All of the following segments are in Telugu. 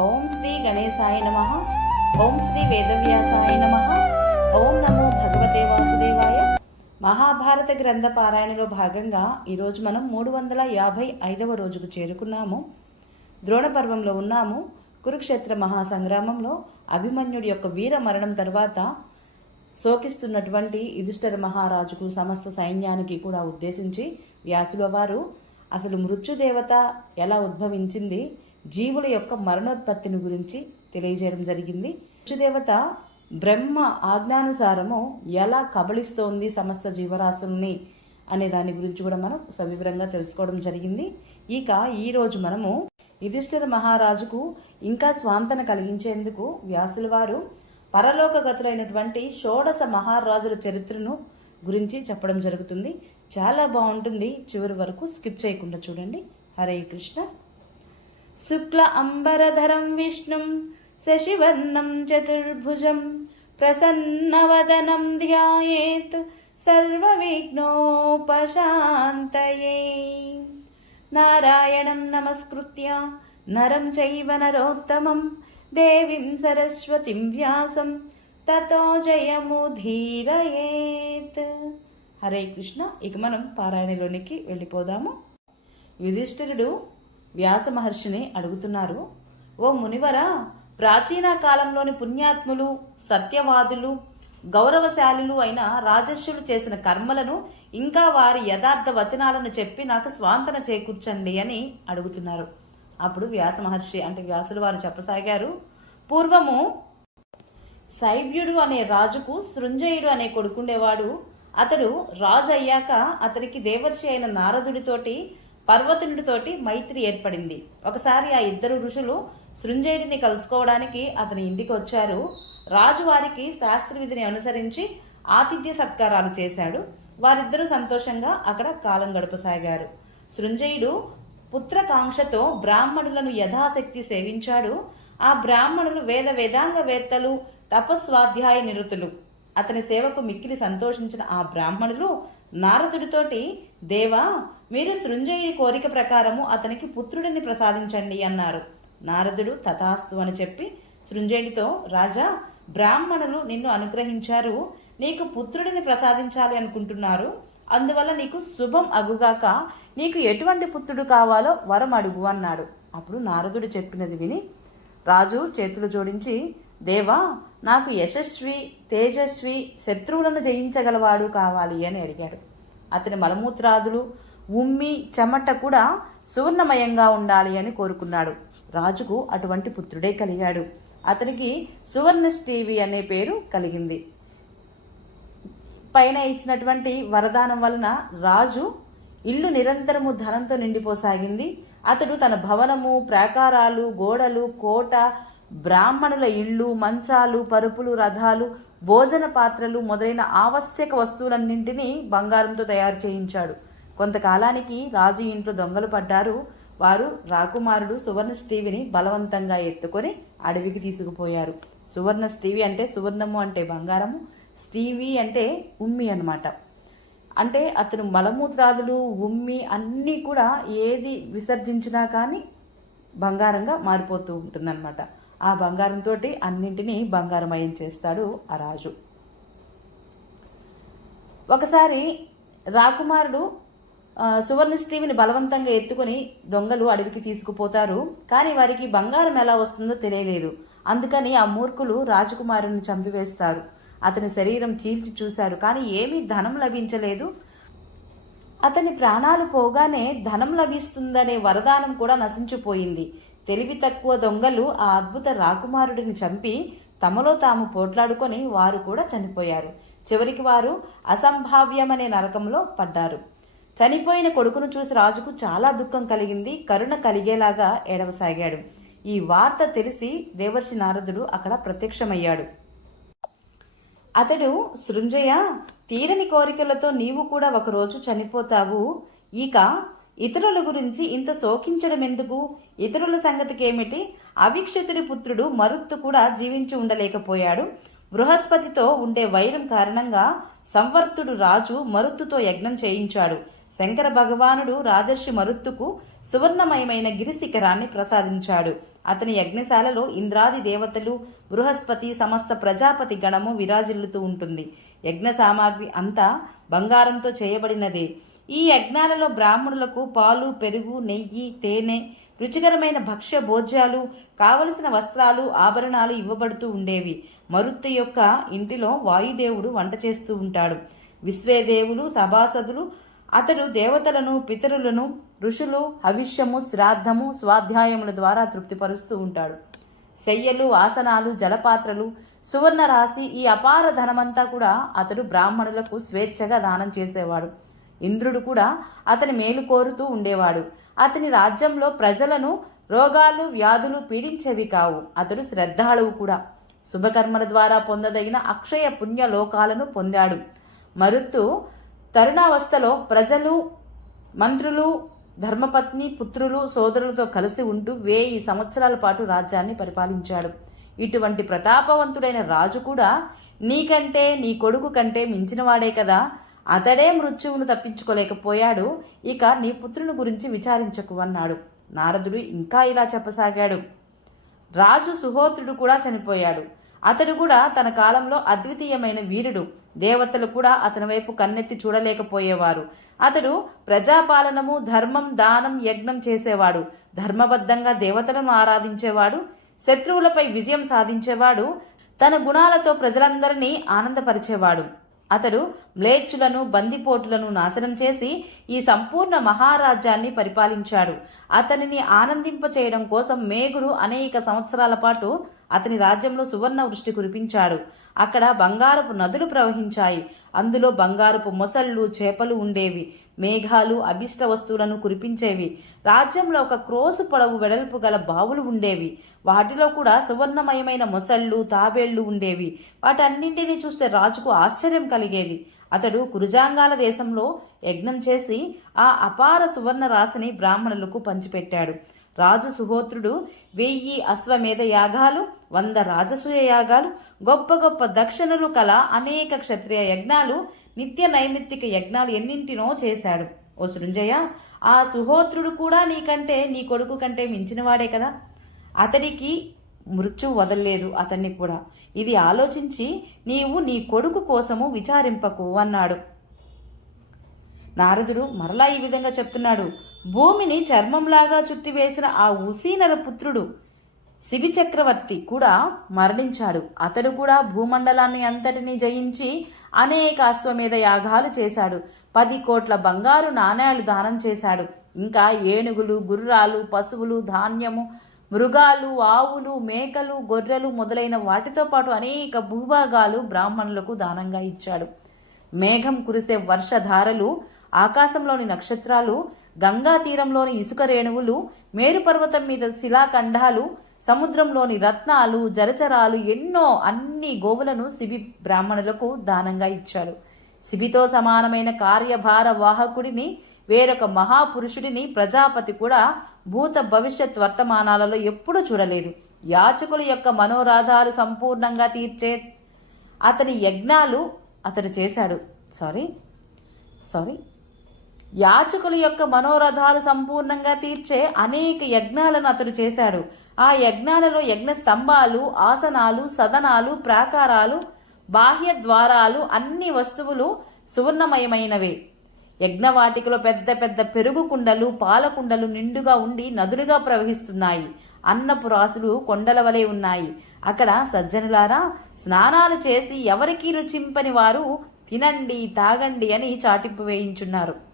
ఓం శ్రీ గణేశాయ నమ. ఓం శ్రీ వేదవ్యాసాయ నమ. ఓం నమో భగవతే వాసుదేవాయ. మహాభారత గ్రంథ పారాయణలో భాగంగా ఈరోజు మనం మూడు వందల యాభై ఐదవ రోజుకు చేరుకున్నాము. ద్రోణ పర్వంలో ఉన్నాము. కురుక్షేత్ర మహాసంగ్రామంలో అభిమన్యుడి యొక్క వీర మరణం తర్వాత శోకిస్తున్నటువంటి యుధిష్ఠర మహారాజుకు సమస్త సైన్యానికి కూడా ఉద్దేశించి వ్యాసుల వారు అసలు మృత్యుదేవత ఎలా ఉద్భవించింది? జీవుల యొక్క మరణోత్పత్తిని గురించి తెలియజేయడం జరిగింది. మృత్యుదేవత బ్రహ్మ ఆజ్ఞానుసారము ఎలా కబళిస్తోంది సమస్త జీవరాశుల్ని అనే దాని గురించి కూడా మనం సవివరంగా తెలుసుకోవడం జరిగింది. ఇక ఈరోజు మనము యుధిష్ఠిర మహారాజుకు ఇంకా స్వాంతన కలిగించేందుకు వ్యాసుల వారు పరలోకగతులైనటువంటి షోడశ మహారాజుల చరిత్రను గురించి చెప్పడం జరుగుతుంది. చాలా బాగుంటుంది. చివరి వరకు స్కిప్ చేయకుండా చూడండి. హరే కృష్ణ. శుక్ల అంబరధరం విష్ణుం శశివర్ణం చతుర్భుజం ప్రసన్నవదనం ధ్యాయేత్ సర్వవిఘ్నోపశాంతయే. నారాయణం నమస్కృత్య నరం చైవ నరోత్తమం దేవీం సరస్వతిం వ్యాసం తతో జయముధీరయేత్ హరే కృష్ణ ఇక మనం పారాయణలోనికి వెళ్ళిపోదాము. యుధిష్ఠిరుడు వ్యాస మహర్షిని అడుగుతున్నారు. ఓ మునివర ప్రాచీన కాలంలోని పుణ్యాత్ములు సత్యవాదులు గౌరవశాలులు అయిన రాజర్షులు చేసిన కర్మలను ఇంకా వారి యథార్థ వచనాలను చెప్పి నాకు స్వాంతన చేకూర్చండి అని అడుగుతున్నారు. అప్పుడు వ్యాస మహర్షి అంటే వ్యాసులు వారు చెప్పసాగారు. పూర్వము శైవ్యుడు అనే రాజుకు సృంజయుడు అనే కొడుకుండేవాడు. అతడు రాజు అయ్యాక అతనికి దేవర్షి అయిన నారదుడితోటి పర్వతునితోటి మైత్రి ఏర్పడింది. ఒకసారి ఆ ఇద్దరు ఋషులు శృంజయుడిని కలుసుకోవడానికి అతని ఇంటికి వచ్చారు రాజు వారికి శాస్త్ర విధిని అనుసరించి ఆతిథ్య సత్కారాలు చేశాడు. వారిద్దరూ సంతోషంగా అక్కడ కాలం గడపసాగారు. శృంజయుడు పుత్రకాంక్షతో బ్రాహ్మణులను యథాశక్తి సేవించాడు. ఆ బ్రాహ్మణులు వేద వేదాంగ వేత్తలు తపస్వాధ్యాయ నిరుతులు. అతని సేవకు మిక్కిలి సంతోషించిన ఆ బ్రాహ్మణులు నారదుడితోటి దేవా మీరు సృంజయుని కోరిక ప్రకారము అతనికి పుత్రుడిని ప్రసాదించండి అన్నారు. నారదుడు తథాస్తు అని చెప్పి సృంజయునితో రాజా బ్రాహ్మణులు నిన్ను అనుగ్రహించారు. నీకు పుత్రుడిని ప్రసాదించాలి అనుకుంటున్నారు. అందువల్ల నీకు శుభం అగుగాక నీకు ఎటువంటి పుత్రుడు కావాలో వరం అడుగు అన్నాడు. అప్పుడు నారదుడు చెప్పినది విని రాజు చేతులు జోడించి దేవా నాకు యశస్వి తేజస్వి శత్రువులను జయించగలవాడు కావాలి అని అడిగాడు. అతని మలమూత్రాదులు ఉమ్మి చెమట కూడా సువర్ణమయంగా ఉండాలి అని కోరుకున్నాడు. రాజుకు అటువంటి పుత్రుడే కలిగాడు. అతనికి సువర్ణ స్టీవి అనే పేరు కలిగింది. పైన ఇచ్చినటువంటి వరదానం వలన రాజు ఇల్లు నిరంతరము ధనంతో నిండిపోసాగింది. అతడు తన భవనము ప్రాకారాలు గోడలు కోట బ్రాహ్మణుల ఇళ్ళు మంచాలు పరుపులు రథాలు భోజన పాత్రలు మొదలైన ఆవశ్యక వస్తువులన్నింటినీ బంగారంతో తయారు చేయించాడు. కొంతకాలానికి రాజు ఇంట్లో దొంగలు పడ్డారు. వారు రాకుమారుడు సువర్ణ స్టీవిని బలవంతంగా ఎత్తుకొని అడవికి తీసుకుపోయారు. సువర్ణ స్టీవి అంటే సువర్ణము అంటే బంగారము. స్టీవి అంటే ఉమ్మి అనమాట అంటే అతను మలమూత్రాదులు ఉమ్మి అన్నీ కూడా ఏది విసర్జించినా కానీ బంగారంగా మారిపోతూ ఉంటుందన్నమాట. ఆ బంగారంతో అన్నింటినీ బంగారమయం చేస్తాడు ఆ రాజు. ఒకసారి రాకుమారుడు ఆ, సువర్ణ స్టీవిని బలవంతంగా ఎత్తుకొని దొంగలు అడవికి తీసుకుపోతారు. కానీ వారికి బంగారం ఎలా వస్తుందో తెలియలేదు. అందుకని ఆ మూర్ఖులు రాజకుమారుని చంపివేస్తారు. అతని శరీరం చీల్చి చూశారు. కానీ ఏమీ ధనం లభించలేదు. అతని ప్రాణాలు పోగానే ధనం లభిస్తుందనే వరదానం కూడా నశించిపోయింది. తెలివి తక్కువ దొంగలు ఆ అద్భుత రాకుమారుడిని చంపి తమలో తాము పోట్లాడుకొని వారు కూడా చనిపోయారు. చివరికి వారు అసంభావ్యమనే నరకంలో పడ్డారు. చనిపోయిన కొడుకును చూసి రాజుకు చాలా దుఃఖం కలిగింది. కరుణ కలిగేలాగా ఏడవసాగాడు. ఈ వార్త తెలిసి దేవర్షి నారదుడు అక్కడ ప్రత్యక్షమయ్యాడు. అతడు సృంజయ తీరని కోరికలతో నీవు కూడా ఒకరోజు చనిపోతావు. ఇక ఇతరుల గురించి ఇంత శోకించడం ఎందుకు ఇతరుల సంగతికేమిటి? అవిక్షితుడి పుత్రుడు మరుత్తు కూడా జీవించి ఉండలేకపోయాడు. బృహస్పతితో ఉండే వైరం కారణంగా సంవర్తుడు రాజు మరుత్తుతో యజ్ఞం చేయించాడు. శంకర భగవానుడు రాజర్షి మరుత్తుకు సువర్ణమయమైన గిరిశిఖరాన్ని ప్రసాదించాడు. అతని యజ్ఞశాలలో ఇంద్రాది దేవతలు బృహస్పతి సమస్త ప్రజాపతి గణము విరాజిల్లుతూ ఉంటుంది. యజ్ఞ సామాగ్రి అంతా బంగారంతో చేయబడినదే. ఈ యజ్ఞాలలో బ్రాహ్మణులకు పాలు పెరుగు నెయ్యి తేనె రుచికరమైన భక్ష్య భోజ్యాలు కావలసిన వస్త్రాలు ఆభరణాలు ఇవ్వబడుతూ ఉండేవి. మరుత్తు యొక్క ఇంటిలో వాయుదేవుడు వంట చేస్తూ ఉంటాడు. విశ్వేదేవులు సభాసదులు అతడు దేవతలను పితరులను ఋషులు హవిష్యము శ్రాద్ధము స్వాధ్యాయముల ద్వారా తృప్తిపరుస్తూ ఉంటాడు. శయ్యలు ఆసనాలు జలపాత్రలు సువర్ణ రాశి ఈ అపార ధనమంతా కూడా అతడు బ్రాహ్మణులకు స్వేచ్ఛగా దానం చేసేవాడు. ఇంద్రుడు కూడా అతని మేలు కోరుతూ ఉండేవాడు. అతని రాజ్యంలో ప్రజలను రోగాలు వ్యాధులు పీడించేవి కావు. అతడు శ్రద్ధాళువు కూడా. శుభకర్మల ద్వారా పొందదగిన అక్షయ పుణ్య లోకాలను పొందాడు. మరుత్తు తరుణావస్థలో ప్రజలు మంత్రులు ధర్మపత్ని పుత్రులు సోదరులతో కలిసి ఉంటూ వేయి సంవత్సరాల పాటు రాజ్యాన్ని పరిపాలించాడు. ఇటువంటి ప్రతాపవంతుడైన రాజు కూడా నీకంటే నీ కొడుకు కంటే మించినవాడే కదా. అతడే మృత్యువును తప్పించుకోలేకపోయాడు. ఇక నీ పుత్రుని గురించి విచారించకు అన్నాడు. నారదుడు ఇంకా ఇలా చెప్పసాగాడు. రాజు సుహోత్రుడు కూడా చనిపోయాడు. అతడు కూడా తన కాలంలో అద్వితీయమైన వీరుడు. దేవతలు కూడా అతని వైపు కన్నెత్తి చూడలేకపోయేవారు. అతడు ప్రజాపాలనము ధర్మం దానం యజ్ఞం చేసేవాడు. ధర్మబద్ధంగా దేవతలను ఆరాధించేవాడు. శత్రువులపై విజయం సాధించేవాడు. తన గుణాలతో ప్రజలందరినీ ఆనందపరిచేవాడు. అతడు మ్లేచ్చులను బందిపోటులను నాశనం చేసి ఈ సంపూర్ణ మహారాజ్యాన్ని పరిపాలించాడు. అతనిని ఆనందింపచేయడం కోసం మేఘుడు అనేక సంవత్సరాల పాటు అతని రాజ్యంలో సువర్ణ వృష్టి కురిపించాడు. అక్కడ బంగారపు నదులు ప్రవహించాయి. అందులో బంగారపు మొసళ్ళు చేపలు ఉండేవి. మేఘాలు అభిష్ట వస్తువులను కురిపించేవి. రాజ్యంలో ఒక క్రోసు పొడవు వెడల్పు గల బావులు ఉండేవి. వాటిలో కూడా సువర్ణమయమైన మొసళ్ళు తాబేళ్ళు ఉండేవి. వాటన్నింటినీ చూస్తే రాజుకు ఆశ్చర్యం కలిగేది. అతడు కురుజాంగాల దేశంలో యజ్ఞం చేసి ఆ అపార సువర్ణ రాశిని బ్రాహ్మణులకు పంచిపెట్టాడు. రాజు సుహోత్రుడు వెయ్యి అశ్వమేధ యాగాలు వంద రాజసూయ యాగాలు గొప్ప గొప్ప దక్షిణలు కల అనేక క్షత్రియ యజ్ఞాలు నిత్య నైమిత్తిక యజ్ఞాలు ఎన్నింటినో చేశాడు. ఓ సృంజయ ఆ సుహోత్రుడు కూడా నీకంటే నీ కొడుకు కంటే మించినవాడే కదా. అతడికి మృత్యు వదల్లేదు అతన్ని కూడా. ఇది ఆలోచించి నీవు నీ కొడుకు కోసము విచారింపకు అన్నాడు. నారదుడు మరలా ఈ విధంగా చెప్తున్నాడు. భూమిని చర్మంలాగా చుట్టివేసిన ఆ ఉసీనర పుత్రుడు శివిచక్రవర్తి కూడా మరణించాడు. అతడు కూడా భూమండలాన్ని అంతటిని జయించి అనేక అశ్వమేధ యాగాలు చేశాడు. పది కోట్ల బంగారు నాణేలు దానం చేశాడు. ఇంకా ఏనుగులు గుర్రాలు పశువులు ధాన్యము మృగాలు ఆవులు మేకలు గొర్రెలు మొదలైన వాటితో పాటు అనేక భూభాగాలు బ్రాహ్మణులకు దానంగా ఇచ్చాడు. మేఘం కురిసే వర్షధారలు ఆకాశంలోని నక్షత్రాలు గంగా తీరంలోని ఇసుక రేణువులు మేరుపర్వతం మీద శిలాఖండాలు సముద్రంలోని రత్నాలు జలచరాలు ఎన్నో అన్ని గోవులను శిబి బ్రాహ్మణులకు దానంగా ఇచ్చాడు. శిబితో సమానమైన కార్యభార వాహకుడిని వేరొక మహాపురుషుడిని ప్రజాపతి కూడా భూత భవిష్యత్ వర్తమానాలలో ఎప్పుడూ చూడలేదు. యాచకుల యొక్క మనోరాధాలు సంపూర్ణంగా తీర్చే అతని యజ్ఞాలు అతడు చేశాడు. సారీ సారీ యాచకుల యొక్క మనోరథాలు సంపూర్ణంగా తీర్చే అనేక యజ్ఞాలను అతడు చేశాడు. ఆ యజ్ఞాలలో యజ్ఞ స్తంభాలు ఆసనాలు సదనాలు ప్రాకారాలు బాహ్య ద్వారాలు అన్ని వస్తువులు సువర్ణమయమైనవే. యజ్ఞవాటికలో పెద్ద పెద్ద పెరుగు కుండలు పాలకుండలు నిండుగా ఉండి నదులుగా ప్రవహిస్తున్నాయి. అన్నపు రాసులు కొండల వలె ఉన్నాయి. అక్కడ సజ్జనులారా స్నానాలు చేసి ఎవరికీ రుచింపని వారు తినండి తాగండి అని చాటింపు వేయించున్నారు.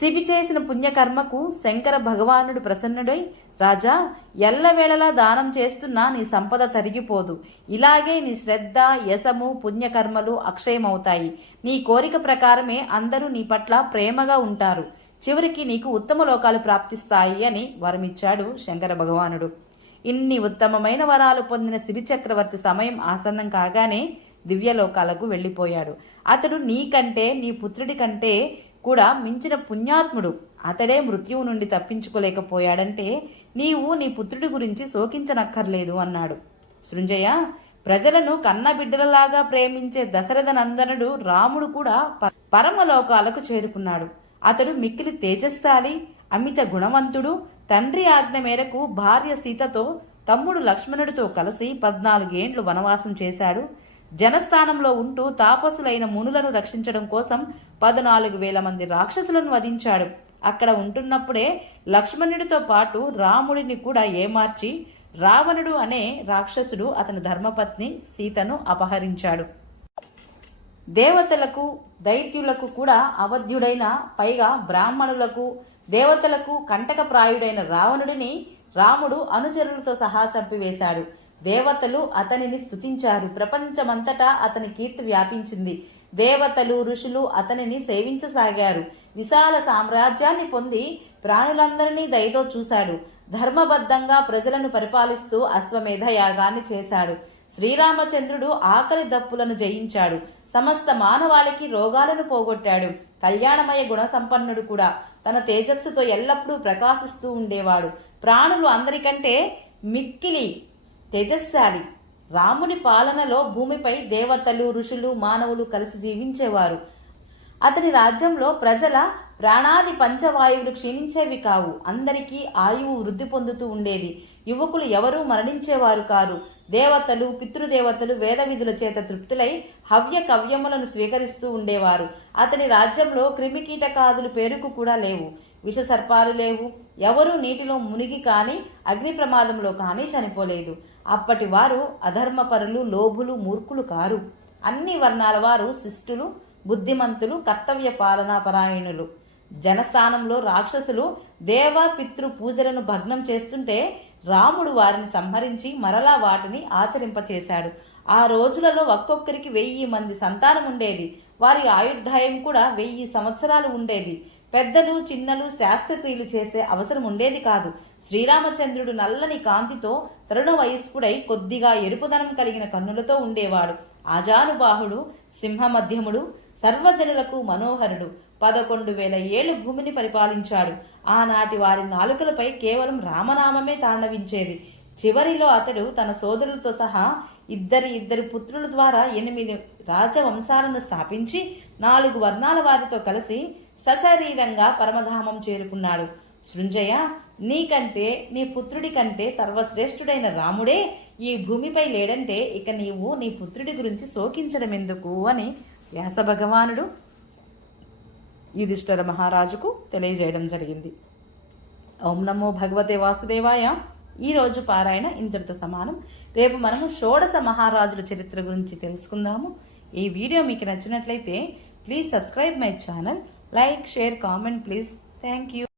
శిబి చేసిన పుణ్యకర్మకు శంకర భగవానుడు ప్రసన్నుడై రాజా ఎల్లవేళలా దానం చేస్తున్నా నీ సంపద తరిగిపోదు. ఇలాగే నీ శ్రద్ధ యశము పుణ్యకర్మలు అక్షయమవుతాయి. నీ కోరిక ప్రకారమే అందరూ నీ పట్ల ప్రేమగా ఉంటారు. చివరికి నీకు ఉత్తమ లోకాలు ప్రాప్తిస్తాయి అని వరమిచ్చాడు శంకర భగవానుడు. ఇన్ని ఉత్తమమైన వరాలు పొందిన శిబి చక్రవర్తి సమయం ఆసన్నం కాగానే దివ్యలోకాలకు వెళ్ళిపోయాడు. అతడు నీకంటే నీ పుత్రుడి కంటే కూడా మించిన పుణ్యాత్ముడు. అతడే మృత్యువు నుండి తప్పించుకోలేకపోయాడంటే నీవు నీ పుత్రుడి గురించి శోకించనక్కర్లేదు అన్నాడు. సృంజయ ప్రజలను కన్నబిడ్డలలాగా ప్రేమించే దశరథ నందనుడు రాముడు కూడా పరమలోకాలకు చేరుకున్నాడు. అతడు మిక్కిలి తేజస్థాలి అమిత గుణవంతుడు తండ్రి ఆజ్ఞ మేరకు భార్య సీతతో తమ్ముడు లక్ష్మణుడితో కలిసి పద్నాలుగేండ్లు వనవాసం చేశాడు. జనస్థానంలో ఉంటూ తాపసులైన మునులను రక్షించడం కోసం పద్నాలుగు వేల మంది రాక్షసులను వధించాడు. అక్కడ ఉంటున్నప్పుడే లక్ష్మణుడితో పాటు రాముడిని కూడా ఏమార్చి రావణుడు అనే రాక్షసుడు అతని ధర్మపత్ని సీతను అపహరించాడు. దేవతలకు దైత్యులకు కూడా అవధ్యుడైన పైగా బ్రాహ్మణులకు దేవతలకు కంటకప్రాయుడైన రావణుడిని రాముడు అనుచరులతో సహా చంపివేశాడు. దేవతలు అతనిని స్తుతించారు. ప్రపంచమంతటా అతని కీర్తి వ్యాపించింది. దేవతలు ఋషులు అతనిని సేవించసాగారు. విశాల సామ్రాజ్యాన్ని పొంది ప్రాణులందరినీ దయతో చూశాడు. ధర్మబద్ధంగా ప్రజలను పరిపాలిస్తూ అశ్వమేధ యాగాన్ని చేశాడు. శ్రీరామచంద్రుడు ఆకలి దప్పులను జయించాడు. సమస్త మానవాళికి రోగాలను పోగొట్టాడు. కళ్యాణమయ గుణసంపన్నుడు కూడా. తన తేజస్సుతో ఎల్లప్పుడూ ప్రకాశిస్తూ ఉండేవాడు. ప్రాణులు అందరికంటే మిక్కిలి తేజస్శాలి రాముని పాలనలో భూమిపై దేవతలు ఋషులు మానవులు కలిసి జీవించేవారు. అతని రాజ్యంలో ప్రజల ప్రాణాది పంచవాయువులు క్షీణించేవి కావు. అందరికీ ఆయువు వృద్ధి పొందుతూ ఉండేది. యువకులు ఎవరూ మరణించేవారు కారు. దేవతలు పితృదేవతలు వేద విధుల చేత తృప్తులై హవ్య కవ్యములను స్వీకరిస్తూ ఉండేవారు. అతని రాజ్యంలో క్రిమికీటకాదులు పేరుకు కూడా లేవు. విష సర్పాలు లేవు. ఎవరూ నీటిలో మునిగి కానీ అగ్ని ప్రమాదంలో కానీ చనిపోలేదు. అప్పటి వారు అధర్మపరులు లోభులు మూర్ఖులు కారు. అన్ని వర్ణాల వారు శిష్టులు బుద్ధిమంతులు కర్తవ్య పాలనాపరాయణులు జనస్థానంలో రాక్షసులు దేవ పితృ పూజలను భగ్నం చేస్తుంటే రాముడు వారిని సంహరించి మరలా వాటిని ఆచరింపచేశాడు. ఆ రోజులలో ఒక్కొక్కరికి వెయ్యి మంది సంతానం ఉండేది. వారి ఆయుర్దాయం కూడా వెయ్యి సంవత్సరాలు ఉండేది. పెద్దలు చిన్నలు శాస్త్రక్రియలు చేసే అవసరం ఉండేది కాదు. శ్రీరామచంద్రుడు నల్లని కాంతితో తరుణ వయస్కుడై కొద్దిగా ఎరుపుదనం కలిగిన కన్నులతో ఉండేవాడు. ఆజానుబాహుడు సింహమధ్యముడు సర్వజనులకు మనోహరుడు. పదకొండు వేల ఏళ్ళు భూమిని పరిపాలించాడు. ఆనాటి వారి నాలుకలపై కేవలం రామనామమే తాండవించేది. చివరిలో అతడు తన సోదరులతో సహా ఇద్దరి ఇద్దరి పుత్రుల ద్వారా ఎనిమిది రాజవంశాలను స్థాపించి నాలుగు వర్ణాల వారితో కలిసి సశరీరంగా పరమధామం చేరుకున్నాడు. సృంజయ నీకంటే నీ పుత్రుడి కంటే సర్వశ్రేష్ఠుడైన రాముడే ఈ భూమిపై లేడంటే ఇక నీవు నీ పుత్రుడి గురించి శోకించడం ఎందుకు అని వ్యాస భగవానుడు యుధిష్ఠర మహారాజుకు తెలియజేయడం జరిగింది. ఓం నమో భగవతే వాసుదేవాయ. ఈ రోజు పారాయణ ఇంతటితో సమానం. రేపు మనము షోడశ మహారాజుల చరిత్ర గురించి తెలుసుకుందాము. ఈ వీడియో మీకు నచ్చినట్లయితే please subscribe my channel Like, share, comment please. Thank you.